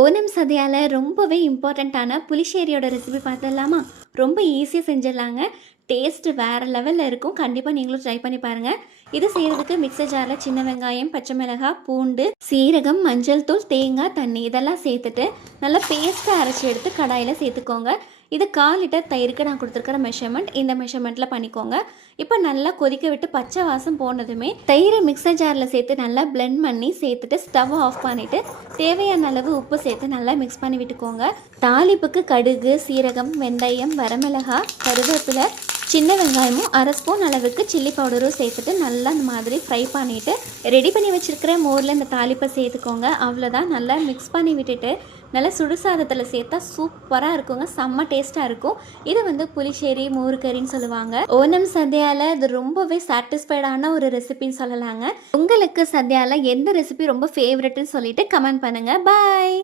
ஓணம் சദ്യயால ரொம்பவே இம்பார்ட்டண்ட்டான புளிശ്ശേരിயோட ரெசிபி பார்த்துடலாமா? ரொம்ப ஈஸியாக செஞ்சிடலாங்க. டேஸ்ட் வேறு லெவலில் இருக்கும். கண்டிப்பாக நீங்களும் ட்ரை பண்ணி பாருங்கள். இது செய்கிறதுக்கு மிக்சர் ஜாரில் சின்ன வெங்காயம், பச்சை மிளகாய், பூண்டு, சீரகம், மஞ்சள் தூள், தேங்காய், தண்ணி இதெல்லாம் சேர்த்துட்டு நல்லா பேஸ்ட்டாக அரைச்சி எடுத்து கடாயில் சேர்த்துக்கோங்க. இது 1/4 லிட்டர் தயிருக்கு நான் கொடுத்துருக்கிற மெஷர்மெண்ட். இந்த மெஷர்மெண்ட்டில் பண்ணிக்கோங்க. இப்போ நல்லா கொதிக்க விட்டு பச்சை வாசம் போனதுமே தயிரை மிக்சர் ஜாரில் சேர்த்து நல்லா பிளெண்ட் பண்ணி சேர்த்துட்டு ஸ்டவ் ஆஃப் பண்ணிவிட்டு தேவையான அளவு உப்பு சேர்த்து நல்லா மிக்ஸ் பண்ணி விட்டுக்கோங்க. தாளிப்புக்கு கடுகு, சீரகம், வெந்தயம், வரமிளகாய், கருவேப்பிலை, சின்ன வெங்காயமும் 1/2 ஸ்பூன் அளவுக்கு சில்லி பவுடரும் சேர்த்துட்டு நல்லா இந்த மாதிரி ஃப்ரை பண்ணிவிட்டு ரெடி பண்ணி வச்சுருக்கிற மோரில் இந்த தாளிப்பை சேர்த்துக்கோங்க. அவ்வளோதான். நல்லா மிக்ஸ் பண்ணி விட்டுட்டு நல்லா சுடுசாதத்தில் சேர்த்தா சூப்பராக இருக்குங்க. செம்ம டேஸ்ட்டாக இருக்கும். இது புளிശ്ശേരി மோர் கறின்னு சொல்லுவாங்க. ஓணம் சദ്യயால இது ரொம்பவே சாட்டிஸ்ஃபைடான ஒரு ரெசிபின்னு சொல்லலாங்க. உங்களுக்கு சദ്യயால எந்த ரெசிபி ரொம்ப ஃபேவரட்னு சொல்லிட்டு கமெண்ட் பண்ணுங்கள். பாய்.